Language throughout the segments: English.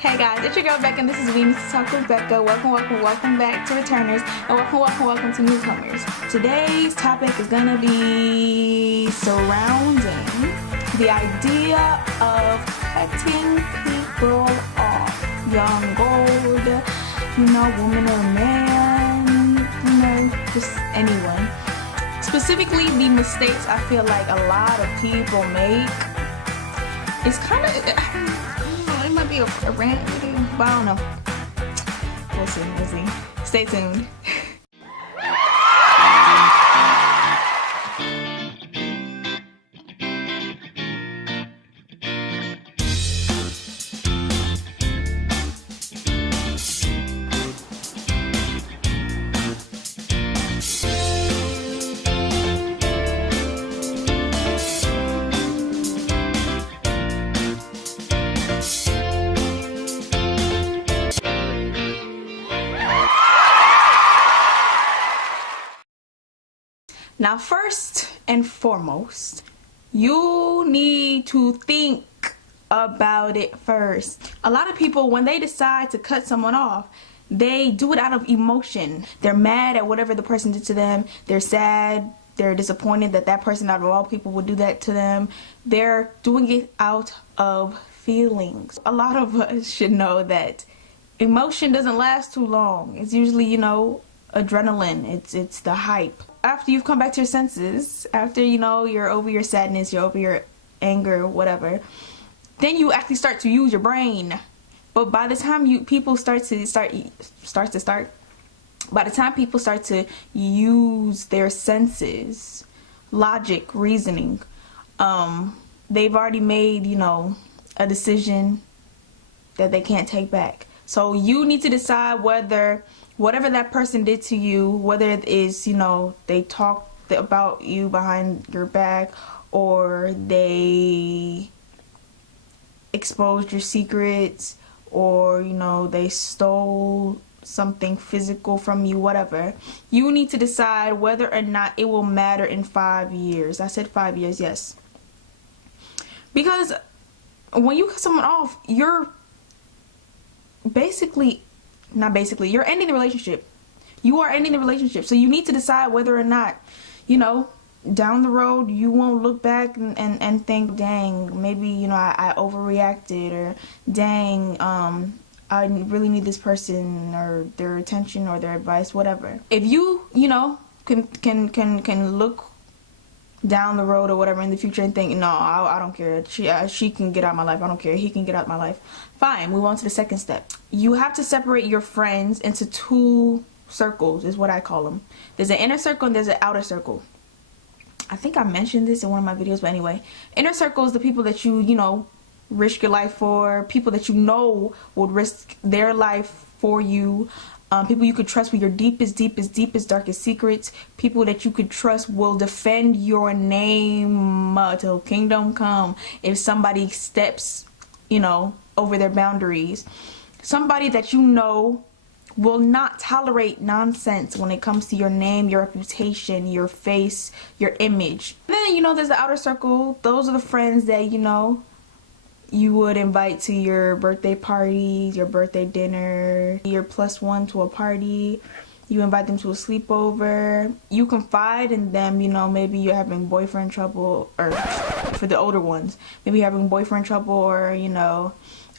Hey guys, it's your girl Becca and this is We Need to Talk with Becca. Welcome back to returners and welcome to newcomers. Today's topic is gonna be surrounding the idea of cutting people off. Young, old, woman or man, just anyone. Specifically the mistakes I feel like a lot of people make. It's kind of, it might be a rant video, but I don't know. We'll see. Stay tuned. Now, first and foremost, you need to think about it first. A lot of people, when they decide to cut someone off, they do it out of emotion. They're mad at whatever the person did to them. They're sad. They're disappointed that that person out of all people would do that to them. They're doing it out of feelings. A lot of us should know that emotion doesn't last too long. It's usually, adrenaline. It's the hype. After you've come back to your senses, after you're over your sadness, you're over your anger, whatever, then you actually start to use your brain. But by the time people start to use their senses, logic, reasoning, they've already made a decision that they can't take back. So you need to decide whether whatever that person did to you, whether it is, they talked about you behind your back, or they exposed your secrets, or, they stole something physical from you, whatever. You need to decide whether or not it will matter in 5 years. I said 5 years, yes. Because when you cut someone off, you're you're ending the relationship. You are ending the relationship. So you need to decide whether or not, down the road you won't look back and think, dang, maybe, I overreacted, or dang, I really need this person or their attention or their advice, whatever. If you, can look down the road or whatever in the future and think, no, I don't care, she can get out of my life, I don't care, he can get out of my life, fine, move on to the second step. You have to separate your friends into two circles, is what I call them. There's an inner circle and there's an outer circle. I think I mentioned this in one of my videos, but anyway, inner circle is the people that you risk your life for, people that would risk their life for you. People you could trust with your deepest, darkest secrets. People that you could trust will defend your name till kingdom come if somebody steps, over their boundaries. Somebody that will not tolerate nonsense when it comes to your name, your reputation, your face, your image. And then, there's the outer circle. Those are the friends that, you would invite to your birthday parties, your birthday dinner, your +1 to a party. You invite them to a sleepover. You confide in them, maybe you're having boyfriend trouble, or for the older ones, maybe you're having boyfriend trouble, or,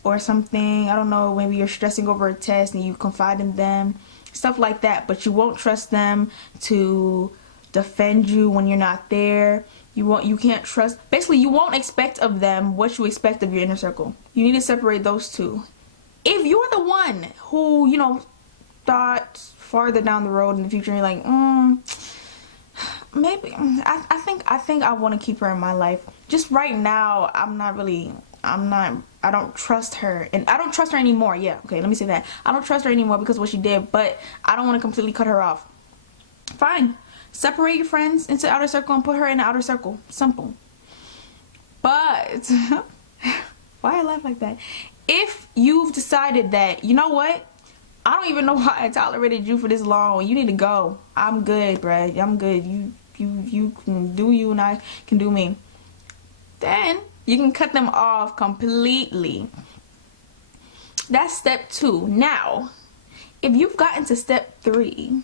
or something. I don't know, maybe you're stressing over a test and you confide in them. Stuff like that. But you won't trust them to defend you when you're not there. You can't trust, basically you won't expect of them what you expect of your inner circle. You need to separate those two. If you're the one who, thought farther down the road in the future, and you're like, maybe, I think I want to keep her in my life. Just right now, I don't trust her, and I don't trust her anymore. Yeah, okay, let me say that. I don't trust her anymore because of what she did, but I don't want to completely cut her off. Fine. Separate your friends into the outer circle and put her in the outer circle. Simple. But why I laugh like that? If you've decided that, you know what? I don't even know why I tolerated you for this long. You need to go. I'm good, bruh. I'm good. You can do you and I can do me. Then you can cut them off completely. That's step 2. Now, if you've gotten to step 3,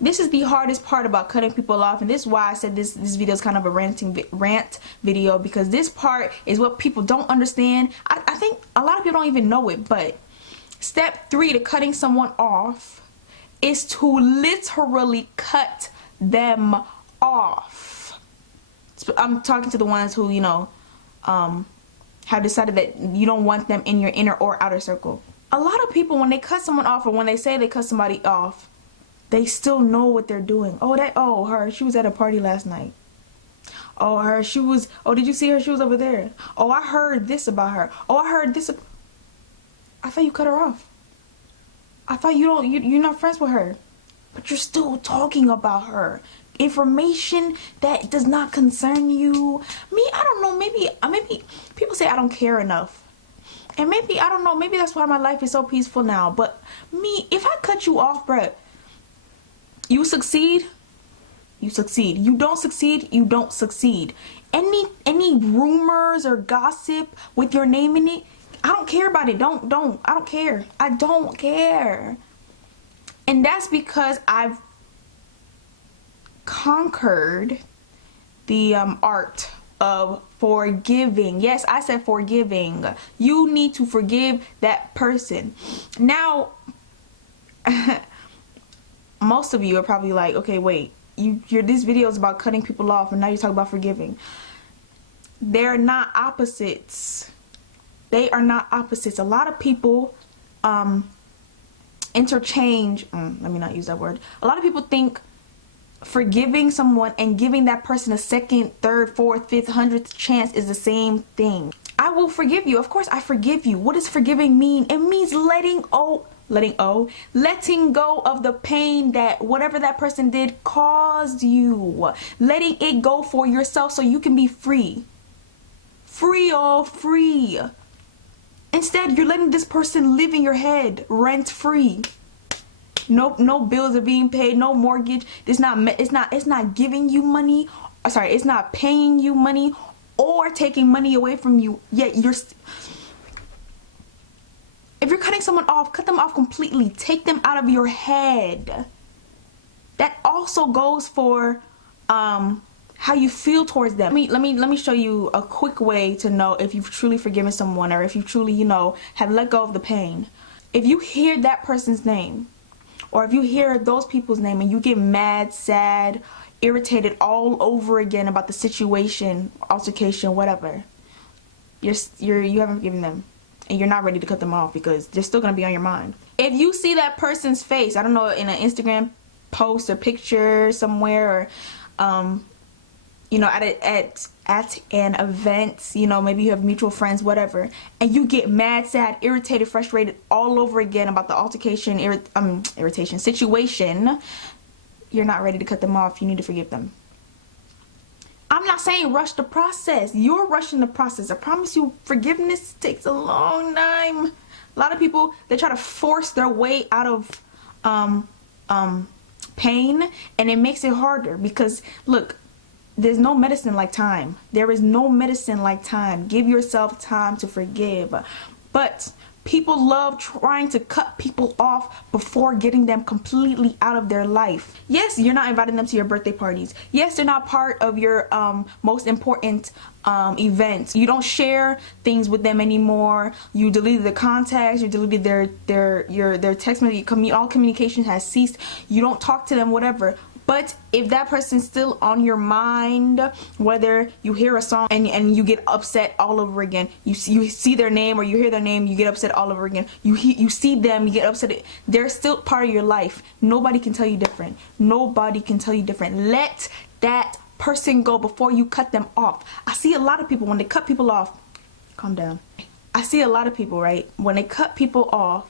this is the hardest part about cutting people off, and this is why I said this video is kind of a rant video, because this part is what people don't understand. I think a lot of people don't even know it, but step 3 to cutting someone off is to literally cut them off. I'm talking to the ones who, you know, have decided that you don't want them in your inner or outer circle. A lot of people, when they cut someone off, or when they say they cut somebody off, they still know what they're doing. Oh, her, she was at a party last night. Oh, did you see her? She was over there. Oh, I heard this about her. Oh, I heard this. I thought you cut her off. I thought you're not friends with her. But you're still talking about her. Information that does not concern you. Me, I don't know, maybe people say I don't care enough. And maybe, I don't know, maybe that's why my life is so peaceful now. But me, if I cut you off, bruh, you succeed, you succeed. You don't succeed, you don't succeed. Any rumors or gossip with your name in it, I don't care about it. I don't care. I don't care. And that's because I've conquered the art of forgiving. Yes, I said forgiving. You need to forgive that person. Now, most of you are probably like, okay, wait, this video is about cutting people off, and now you're talking about forgiving. They're not opposites. They are not opposites. A lot of people interchange, let me not use that word. A lot of people think forgiving someone and giving that person a second, third, fourth, fifth, 100th chance is the same thing. I will forgive you. Of course I forgive you. What does forgiving mean? It means letting go of the pain that whatever that person did caused you. Letting it go for yourself so you can be free. Free, all free. Instead, you're letting this person live in your head rent free. No bills are being paid, no mortgage. It's not giving you money. Sorry, it's not paying you money or taking money away from you. Yet if you're cutting someone off, cut them off completely. Take them out of your head. That also goes for how you feel towards them. Let me show you a quick way to know if you've truly forgiven someone, or if you truly, have let go of the pain. If you hear that person's name, or if you hear those people's name and you get mad, sad, irritated all over again about the situation, altercation, whatever, you haven't forgiven them, and you're not ready to cut them off, because they're still gonna be on your mind. If you see that person's face, I don't know, in an Instagram post or picture somewhere, or at an event, maybe you have mutual friends, whatever, and you get mad, sad, irritated, frustrated all over again about the altercation, irritation situation, you're not ready to cut them off. You need to forgive them. I'm not saying rush the process. You're rushing the process. I promise you, forgiveness takes a long time. A lot of people, they try to force their way out of pain, and it makes it harder, because look, there's no medicine like time. There is no medicine like time. Give yourself time to forgive. But people love trying to cut people off before getting them completely out of their life. Yes, you're not inviting them to your birthday parties. Yes, they're not part of your most important events. You don't share things with them anymore. You deleted their contacts. You deleted their text message. All communication has ceased. You don't talk to them, whatever. But if that person's still on your mind, whether you hear a song and you get upset all over again, you see their name or you hear their name, you get upset all over again, you see them, you get upset, they're still part of your life. Nobody can tell you different. Nobody can tell you different. Let that person go before you cut them off. I see a lot of people, when they cut people off, calm down. I see a lot of people, right, when they cut people off,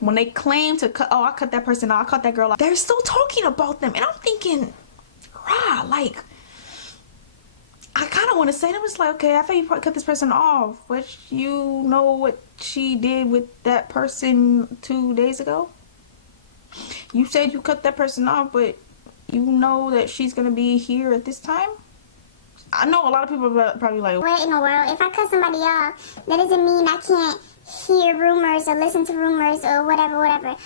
when they claim to cut, I cut that person off, I cut that girl off, they're still talking about them, and I'm thinking, I kind of want to say to them, it's like, okay, I thought you cut this person off, but you know what she did with that person 2 days ago? You said you cut that person off, but you know that she's going to be here at this time? I know a lot of people are probably like, what in the world? If I cut somebody off, that doesn't mean I can't hear rumors or listen to rumors or whatever.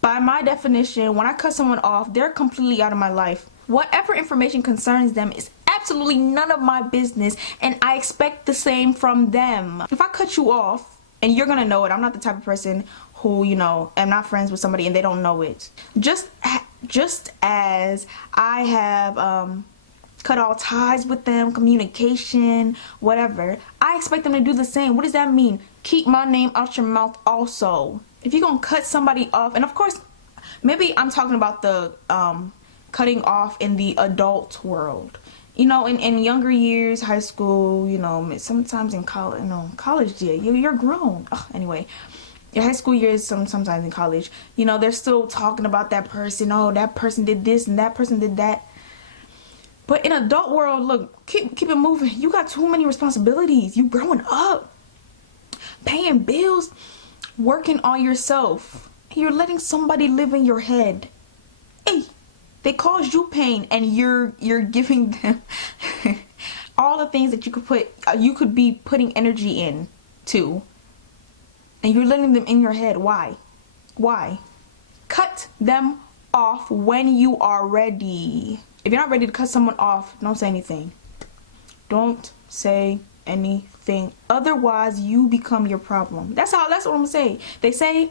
By my definition, when I cut someone off, they're completely out of my life. Whatever information concerns them is absolutely none of my business, and I expect the same from them. If I cut you off, and you're gonna know it, I'm not the type of person who, you know, am not friends with somebody and they don't know it. Just as I have cut all ties with them, communication, whatever, I expect them to do the same. What does that mean? Keep my name out your mouth also. If you're gonna cut somebody off, and of course, maybe I'm talking about the cutting off in the adult world. You know, in younger years, high school, you know, sometimes in college, college, yeah, you're grown. Anyway, your high school years, sometimes in college, you know, they're still talking about that person. Oh, that person did this and that person did that. But in adult world, look, keep it moving. You got too many responsibilities. You growing up, paying bills, working on yourself. You're letting somebody live in your head. Hey, they caused you pain, and you're giving them all the things that you could be putting energy in to, and you're letting them in your head. Why? Cut them off when you are ready. If you're not ready to cut someone off, don't say anything. Don't say anything. Otherwise, you become your problem. That's what I'm gonna say. They say,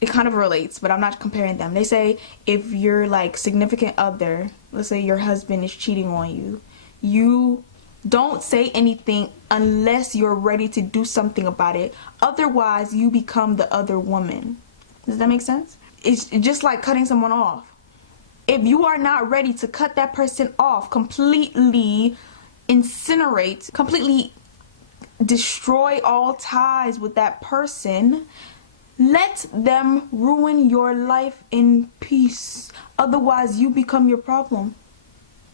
it kind of relates, but I'm not comparing them. They say if your like significant other, let's say your husband is cheating on you, you don't say anything unless you're ready to do something about it. Otherwise, you become the other woman. Does that make sense? It's just like cutting someone off. If you are not ready to cut that person off, completely incinerate, completely destroy all ties with that person, let them ruin your life in peace. Otherwise, you become your problem.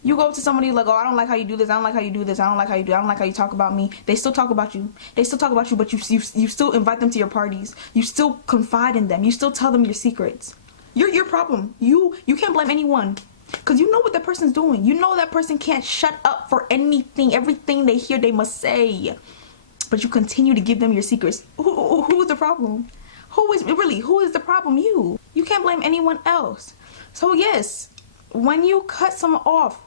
You go up to somebody like, oh, I don't like how you do this, I don't like how you do this, I don't like how you do, I don't like how you talk about me. They still talk about you. They still talk about you, but you still invite them to your parties. You still confide in them. You still tell them your secrets. You're your problem. You can't blame anyone. Because you know what that person's doing. You know that person can't shut up for anything. Everything they hear, they must say. But you continue to give them your secrets. Who is the problem? Who is the problem? You can't blame anyone else. So yes, when you cut someone off,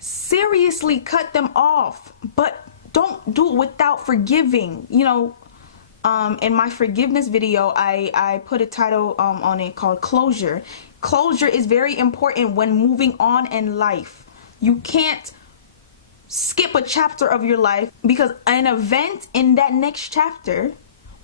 seriously cut them off, but don't do it without forgiving. You know, in my forgiveness video, I put a title on it called Closure. Closure is very important when moving on in life. You can't skip a chapter of your life because an event in that next chapter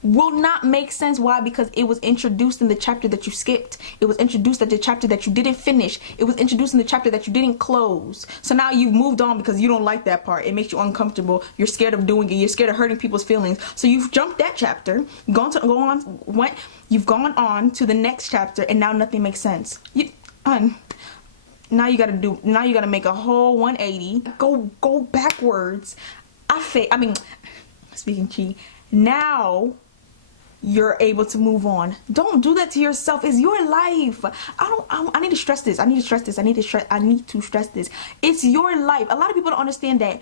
will not make sense. Why? Because it was introduced in the chapter that you skipped. It was introduced at the chapter that you didn't finish. It was introduced in the chapter that you didn't close. So now you've moved on because you don't like that part. It makes you uncomfortable. You're scared of doing it. You're scared of hurting people's feelings. So you've jumped that chapter, you've gone on to the next chapter, and now nothing makes sense. Now you gotta make a whole 180. Go backwards. Speaking chi. Now you're able to move on. Don't do that to yourself. It's your life. I need to stress this. I need to stress this. It's your life. A lot of people don't understand that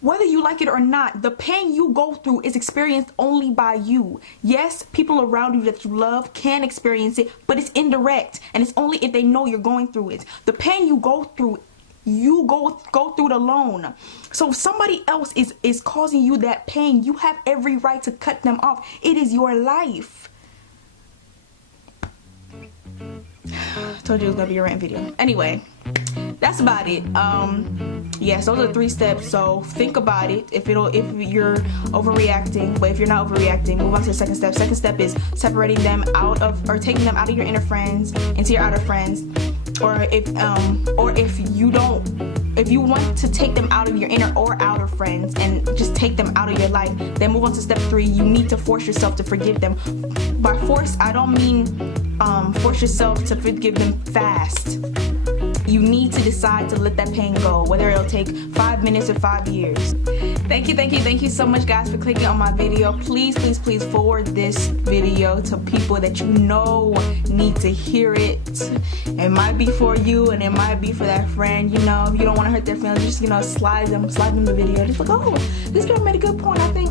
whether you like it or not, the pain you go through is experienced only by you. Yes, people around you that you love can experience it, but it's indirect, and it's only if they know you're going through it. The pain you go through, you go through it alone. So if somebody else is causing you that pain, you have every right to cut them off. It is your life. I told you it was gonna be a rant video. Anyway, that's about it. Yes, those are the 3 steps. So think about it. If you're overreacting, but if you're not overreacting, move on to the second step. Second step is separating them out of, or taking them out of your inner friends into your outer friends. Or if you want to take them out of your inner or outer friends and just take them out of your life, then move on to step 3. You need to force yourself to forgive them. By force, I don't mean force yourself to forgive them fast. You need to decide to let that pain go, whether it'll take 5 minutes or 5 years. Thank you so much, guys, for clicking on my video. Please forward this video to people that you know need to hear it. It might be for you, and it might be for that friend. You know, if you don't want to hurt their feelings, just, you know, slide them the video. Just like, oh, this girl made a good point. I think,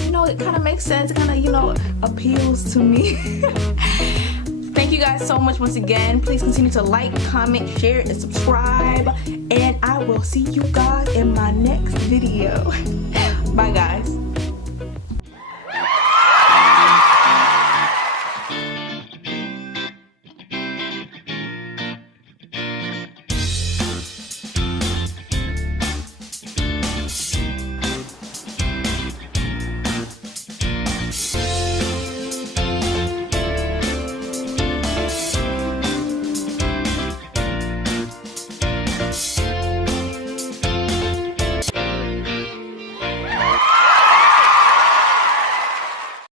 you know, it kind of makes sense. It kind of, you know, appeals to me. Thank you guys so much once again. Please continue to like, comment, share, and subscribe. And I will see you guys in my next video. Bye, guys.